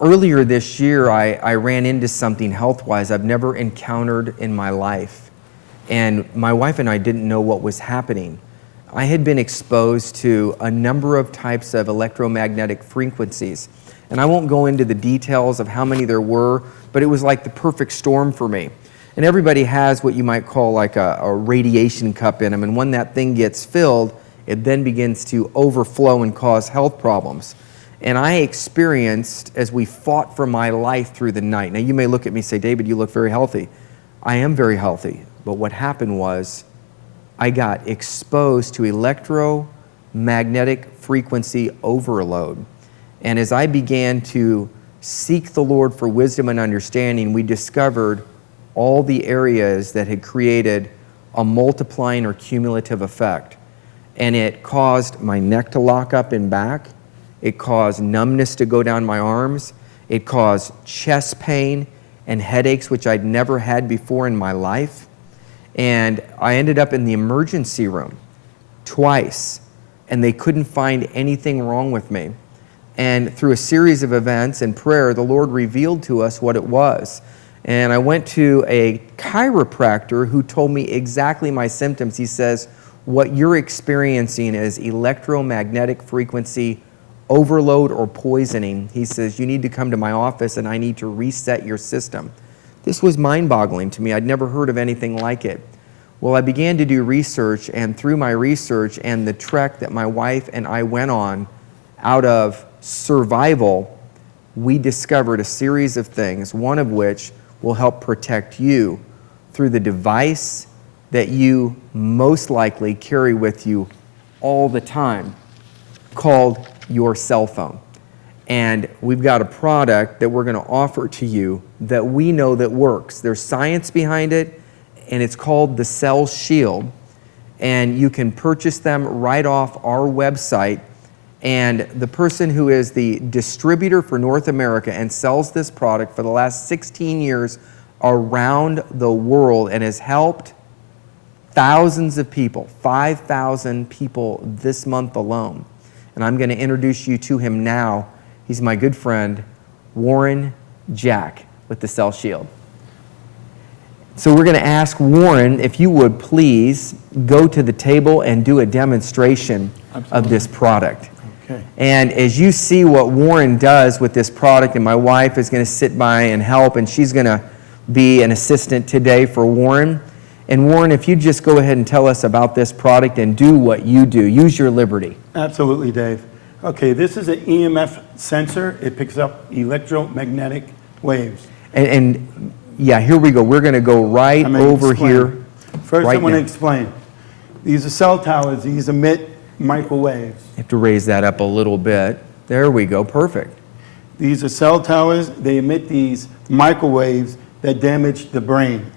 Earlier this year, I ran into something health-wise I've never encountered in my life. And my wife and I didn't know what was happening. I had been exposed to a number of types of electromagnetic frequencies. And I won't go into the details of how many there were, but it was like the perfect storm for me. And everybody has what you might call like a radiation cup in them. And when that thing gets filled, it then begins to overflow and cause health problems. And I experienced, as we fought for my life through the night. Now you may look at me and say, David, you look very healthy. I am very healthy. But what happened was I got exposed to electromagnetic frequency overload. And as I began to seek the Lord for wisdom and understanding, we discovered all the areas that had created a multiplying or cumulative effect. And it caused my neck to lock up and back. It caused numbness to go down my arms. It caused chest pain and headaches, which I'd never had before in my life. And I ended up in the emergency room twice, and they couldn't find anything wrong with me. And through a series of events and prayer, the Lord revealed to us what it was. And I went to a chiropractor who told me exactly my symptoms. He says, what you're experiencing is electromagnetic frequency overload or poisoning. He says, you need to come to my office and I need to reset your system. This was mind-boggling to me. I'd never heard of anything like it. Well, I began to do research, and through my research and the trek that my wife and I went on out of survival, we discovered a series of things, one of which will help protect you through the device that you most likely carry with you all the time, called your cell phone. And we've got a product that we're going to offer to you that we know that works. There's science behind it, and it's called the Cell Shield. And you can purchase them right off our website. And the person who is the distributor for North America and sells this product for the last 16 years around the world and has helped thousands of people, 5,000 people this month alone. And I'm going to introduce you to him now. He's my good friend, Warren Jack with the Cell Shield. So we're going to ask Warren, if you would please go to the table and do a demonstration of this product. Okay. And as you see what Warren does with this product, and my wife is going to sit by and help, and she's going to be an assistant today for Warren. And Warren, if you just go ahead and tell us about this product and do what you do. Use your liberty. Absolutely, Dave. Okay, this is an EMF sensor. It picks up electromagnetic waves. And yeah, here we go. We're going to go right over here. First, right I want to now. explain. These are cell towers. These emit microwaves. You have to raise that up a little bit. There we go. Perfect. These are cell towers. They emit these microwaves that damage the brain.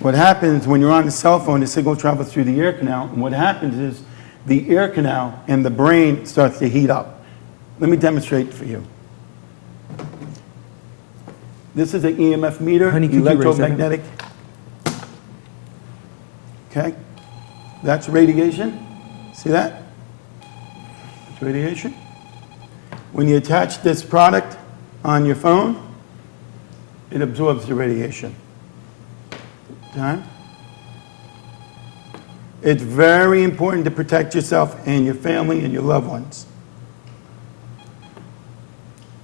What happens when you're on the cell phone, the signal travels through the ear canal, and what happens is the ear canal and the brain starts to heat up. Let me demonstrate for you. This is an EMF meter, Honey, could you raise that up? electromagnetic. Okay, that's radiation. See that? That's radiation. When you attach this product on your phone, it absorbs the radiation. Time. It's very important to protect yourself and your family and your loved ones.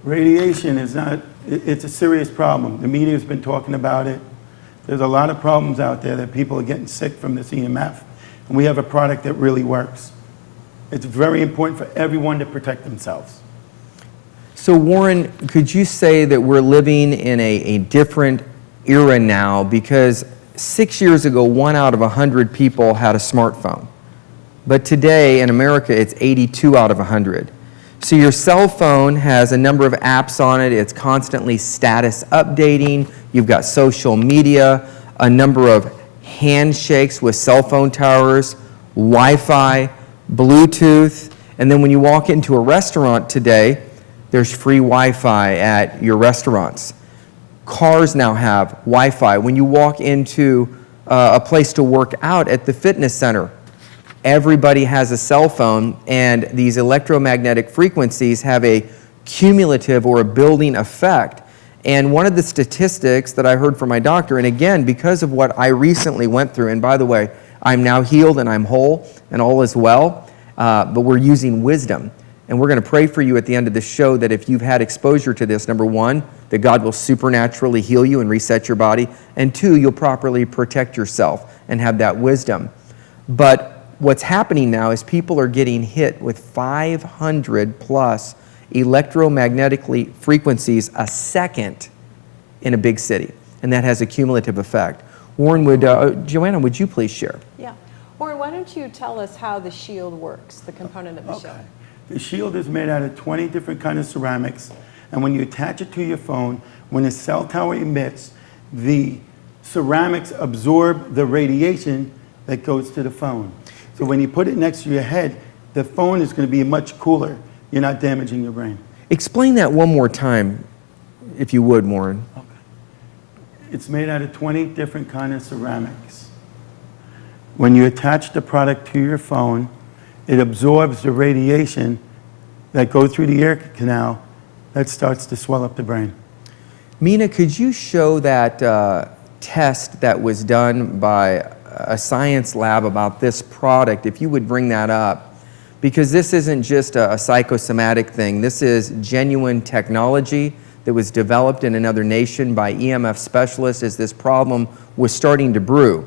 Radiation is not, it's a serious problem. The media's been talking about it. There's a lot of problems out there that people are getting sick from this EMF. And we have a product that really works. It's very important for everyone to protect themselves. So Warren, could you say that we're living in a different era now? Because 6 years ago, 1 out of 100 people had a smartphone. But today in America, it's 82 out of 100. So your cell phone has a number of apps on it. It's constantly status updating. You've got social media, a number of handshakes with cell phone towers, Wi-Fi, Bluetooth. And then when you walk into a restaurant today, there's free Wi-Fi at your restaurants. Cars now have Wi-Fi. When you walk into a place to work out at the fitness center, everybody has a cell phone, and these electromagnetic frequencies have a cumulative or a building effect. And one of the statistics that I heard from my doctor, and again, because of what I recently went through, and by the way, I'm now healed and I'm whole and all is well, but we're using wisdom. And we're going to pray for you at the end of the show that if you've had exposure to this, number one, that God will supernaturally heal you and reset your body, and two, you'll properly protect yourself and have that wisdom. But what's happening now is people are getting hit with 500 plus electromagnetic frequencies a second in a big city, and that has a cumulative effect. Warren, Joanna, would you please share? Yeah. Warren, why don't you tell us how the shield works, the component of the shield? The shield is made out of 20 different kinds of ceramics, and when you attach it to your phone, when a cell tower emits, the ceramics absorb the radiation that goes to the phone. So when you put it next to your head, the phone is going to be much cooler. You're not damaging your brain. Explain that one more time, if you would, Warren. Okay. It's made out of 20 different kinds of ceramics. When you attach the product to your phone, it absorbs the radiation that goes through the ear canal that starts to swell up the brain. Mina, could you show that test that was done by a science lab about this product, if you would bring that up? Because this isn't just a psychosomatic thing. This is genuine technology that was developed in another nation by EMF specialists as this problem was starting to brew.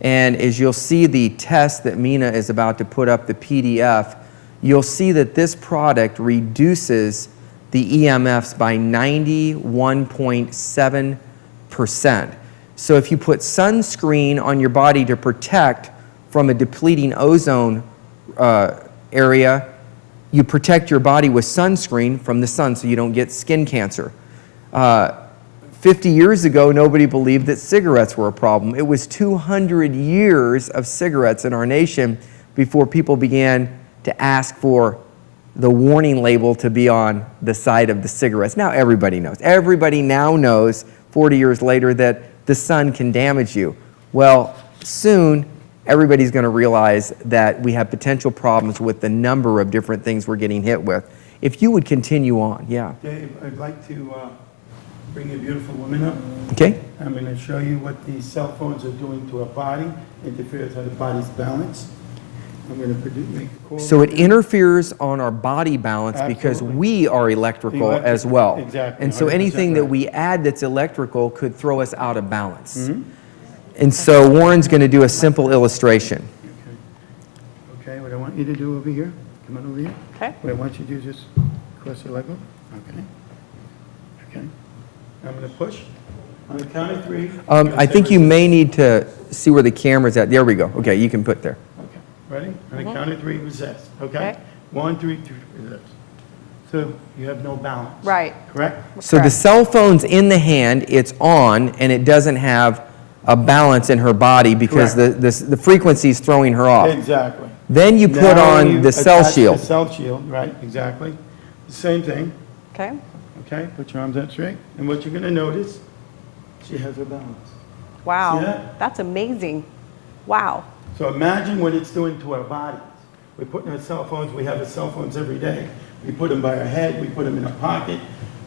And as you'll see the test that Mina is about to put up, the PDF, you'll see that this product reduces the EMFs by 91.7%. So if you put sunscreen on your body to protect from a depleting ozone area, you protect your body with sunscreen from the sun so you don't get skin cancer. 50 years ago, nobody believed that cigarettes were a problem. It was 200 years of cigarettes in our nation before people began to ask for the warning label to be on the side of the cigarettes. Now everybody knows. Everybody now knows, 40 years later, that the sun can damage you. Well, soon, everybody's going to realize that we have potential problems with the number of different things we're getting hit with. If you would continue on, yeah. Dave, I'd like to bring a beautiful woman up. Okay. I'm going to show you what these cell phones are doing to our body, interferes with the body's balance. I'm going to make a call. So it interferes on our body balance because Absolutely. we are electrical as well. Exactly. And so 100% anything that right. we add that's electrical could throw us out of balance. Mm-hmm. And so Warren's going to do a simple illustration. Okay, what I want you to do over here, come on over here. Okay. What I want you to do is just cross your leg over. Okay. Okay. I'm going to push. On the count of three. I think you may need to see where the camera's at. There we go. Okay, you can put there. Okay. Ready? On the count of three, resist. Okay? Okay. 1, 2, 3, resist. So you have no balance. Right. Correct? So the Correct. cell phone's in the hand, it's on, and it doesn't have a balance in her body because the frequency's throwing her off. Exactly. Then you put Now on you the cell attach shield. The cell shield, right, exactly. The same thing, Okay. okay? Put your arms out straight. And what you're going to notice, she has her balance. Wow. See that? That's amazing. Wow. So imagine what it's doing to our bodies. We're putting our cell phones, we have our cell phones every day. We put them by our head, we put them in our pocket.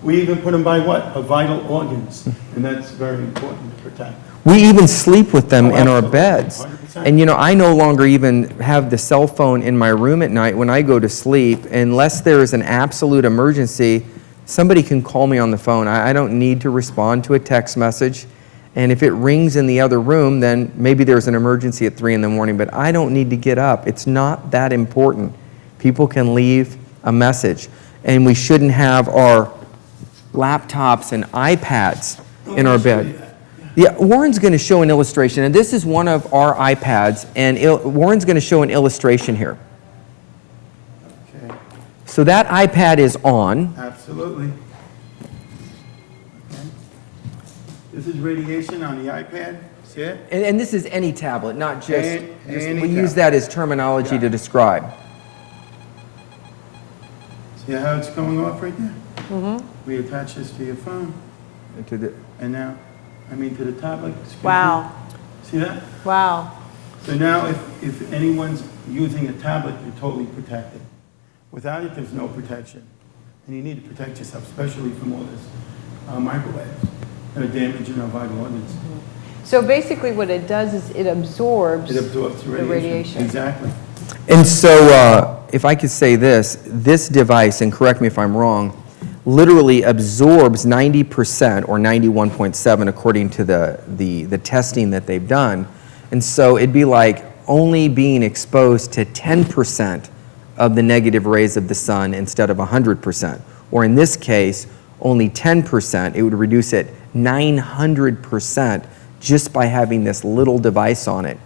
We even put them by what? Our vital organs. And that's very important to protect. We even sleep with them in our absolutely. beds. 100%. And you know, I no longer even have the cell phone in my room at night when I go to sleep. Unless there is an absolute emergency, somebody can call me on the phone. I don't need to respond to a text message. And if it rings in the other room, then maybe there's an emergency at 3 in the morning, but I don't need to get up. It's not that important. People can leave a message. And we shouldn't have our laptops and iPads in our bed. Yeah, Warren's going to show an illustration, and this is one of our iPads, and Warren's going to show an illustration here. Okay, So that iPad is on. absolutely. Okay. This is radiation on the iPad. See it? And this is any tablet, not just, Any we use tablet. that as terminology Yeah. to describe. See how it's going off right there? Mm-hmm. We attach this to your phone, To the- and now, to the tablet. excuse me. Wow. See that? Wow. So now, if anyone's using a tablet, you're totally protected. Without it, there's no protection. And you need to protect yourself, especially from all this microwaves that are damaging our vital organs. So basically what it does is it absorbs It absorbs the the radiation. Exactly. And so, if I could say this device, and correct me if I'm wrong, literally absorbs 90% or 91.7 according to the testing that they've done. And so it'd be like only being exposed to 10% of the negative rays of the sun instead of 100%. Or in this case, only 10%. It would reduce it 900% just by having this little device on it.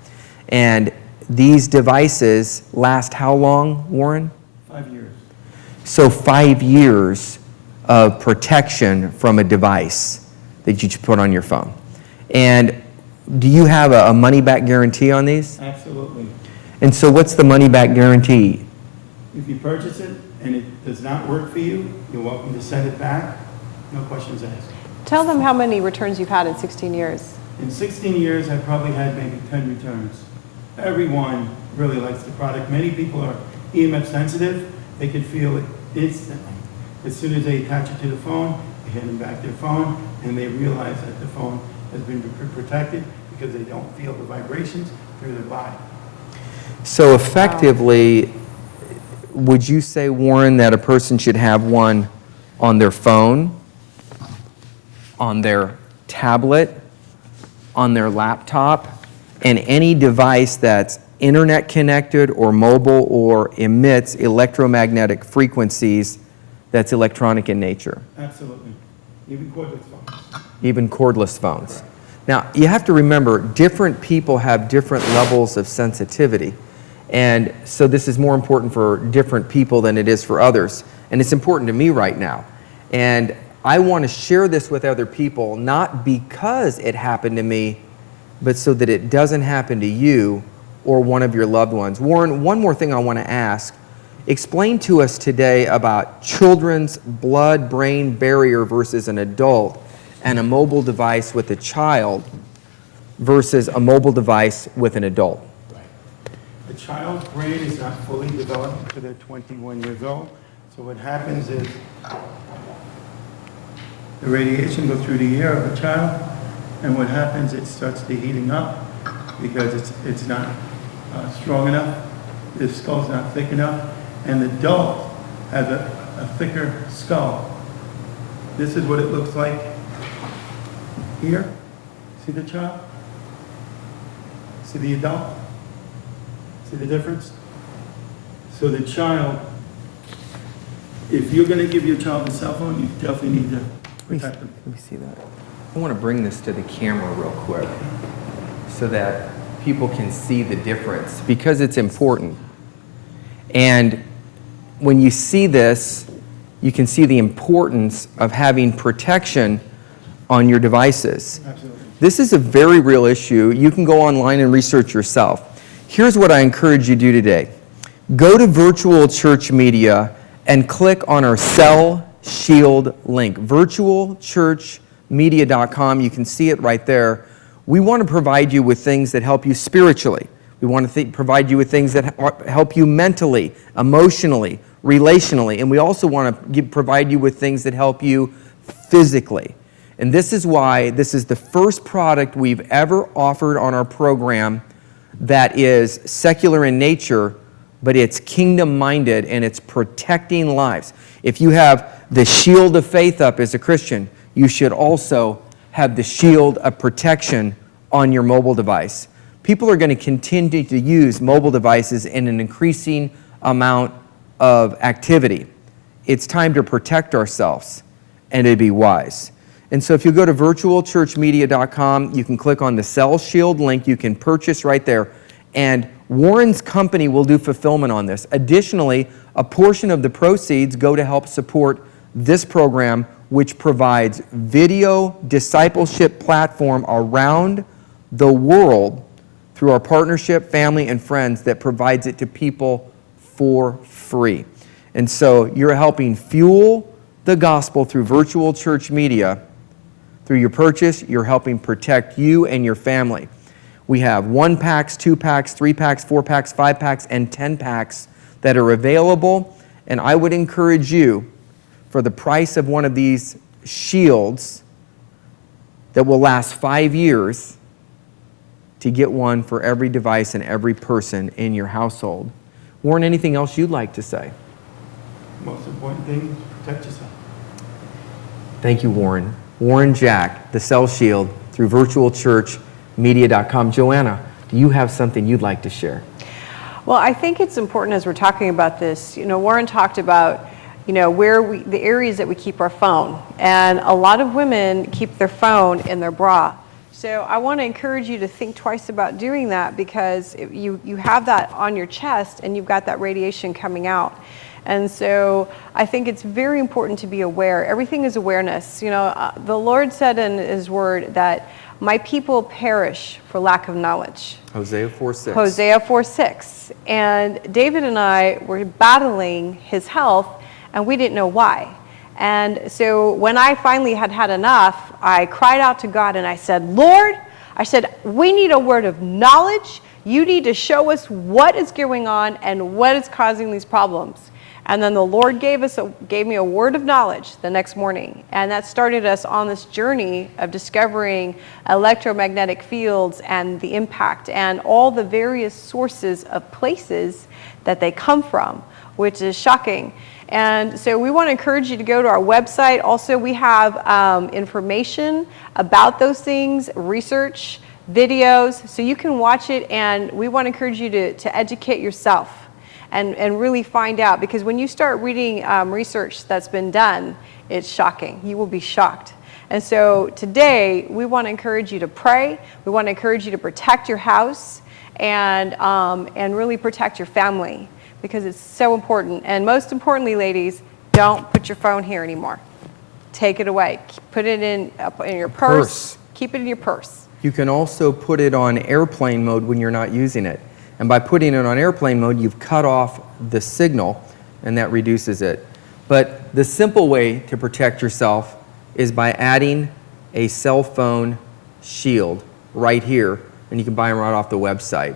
And these devices last how long, Warren? 5 years. So 5 years of protection from a device that you should put on your phone. And do you have a money-back guarantee on these? Absolutely. And so what's the money-back guarantee? If you purchase it and it does not work for you, you're welcome to send it back. No questions asked. Tell them how many returns you've had in 16 years. In 16 years, I probably had maybe 10 returns. Everyone really likes the product. Many people are EMF sensitive. They can feel it instantly. As soon as they attach it to the phone, they hand them back their phone, and they realize that the phone has been protected because they don't feel the vibrations through their body. So effectively, would you say, Warren, that a person should have one on their phone, on their tablet, on their laptop, and any device that's internet connected or mobile or emits electromagnetic frequencies that's electronic in nature? Absolutely. Even cordless phones. Even cordless phones. Now, you have to remember, different people have different levels of sensitivity. And so this is more important for different people than it is for others. And it's important to me right now. And I want to share this with other people, not because it happened to me, but so that it doesn't happen to you or one of your loved ones. Warren, one more thing I want to ask. Explain to us today about children's blood-brain barrier versus an adult, and a mobile device with a child versus a mobile device with an adult. The child's brain is not fully developed until they're 21 years old. So what happens is the radiation goes through the ear of the child, and what happens, it starts to heating up because it's not strong enough, the skull's not thick enough, and the adult has a thicker skull. This is what it looks like here. See the child? See the adult? See the difference? So the child, if you're going to give your child a cell phone, you definitely need to protect them. Let me see that. I want to bring this to the camera real quick so that people can see the difference, because it's important. And when you see this, you can see the importance of having protection on your devices. Absolutely. This is a very real issue. You can go online and research yourself. Here's what I encourage you to do today. Go to Virtual Church Media and click on our Cell Shield link, virtualchurchmedia.com. You can see it right there. We want to provide you with things that help you spiritually. We want to provide you with things that help you mentally, emotionally, relationally, and we also want to provide you with things that help you physically. And this is why this is the first product we've ever offered on our program that is secular in nature, but it's kingdom-minded and it's protecting lives. If you have the shield of faith up as a Christian, you should also have the shield of protection on your mobile device. People are going to continue to use mobile devices in an increasing amount of activity. It's time to protect ourselves and to be wise. And so if you go to virtualchurchmedia.com, you can click on the Cell Shield link. You can purchase right there. And Warren's company will do fulfillment on this. Additionally, a portion of the proceeds go to help support this program, which provides video discipleship platform around the world through our partnership, family, and friends that provides it to people for free. And so you're helping fuel the gospel through Virtual Church Media. Through your purchase, you're helping protect you and your family. We have 1-packs, 2-packs, 3-packs, 4-packs, 5-packs, and 10-packs that are available. And I would encourage you, for the price of one of these shields that will last 5 years to get one for every device and every person in your household. Warren, anything else you'd like to say? Most important thing, protect yourself. Thank you, Warren. Warren Jack, the Cell Shield, through virtualchurchmedia.com. Joanna, do you have something you'd like to share? Well, I think it's important as we're talking about this, Warren talked about, the areas that we keep our phone. And a lot of women keep their phone in their bra. So I want to encourage you to think twice about doing that, because you have that on your chest and you've got that radiation coming out. And so I think it's very important to be aware. Everything is awareness. The Lord said in His Word that my people perish for lack of knowledge. Hosea 4:6. Hosea 4:6. And David and I were battling his health, and we didn't know why. And so when I finally had enough, I cried out to God and I said, Lord, we need a word of knowledge. You need to show us what is going on and what is causing these problems. And then the Lord gave me a word of knowledge the next morning. And that started us on this journey of discovering electromagnetic fields and the impact and all the various sources of places that they come from, which is shocking. And so we want to encourage you to go to our website. Also, we have information about those things, research, videos, so you can watch it. And we want to encourage you to educate yourself and really find out. Because when you start reading research that's been done, it's shocking. You will be shocked. And so today, we want to encourage you to pray. We want to encourage you to protect your house and really protect your family, because it's so important. And most importantly, ladies, don't put your phone here anymore. Take it away. Put it in your purse. Keep it in your purse. You can also put it on airplane mode when you're not using it. And by putting it on airplane mode, you've cut off the signal, and that reduces it. But the simple way to protect yourself is by adding a cell phone shield right here, and you can buy them right off the website.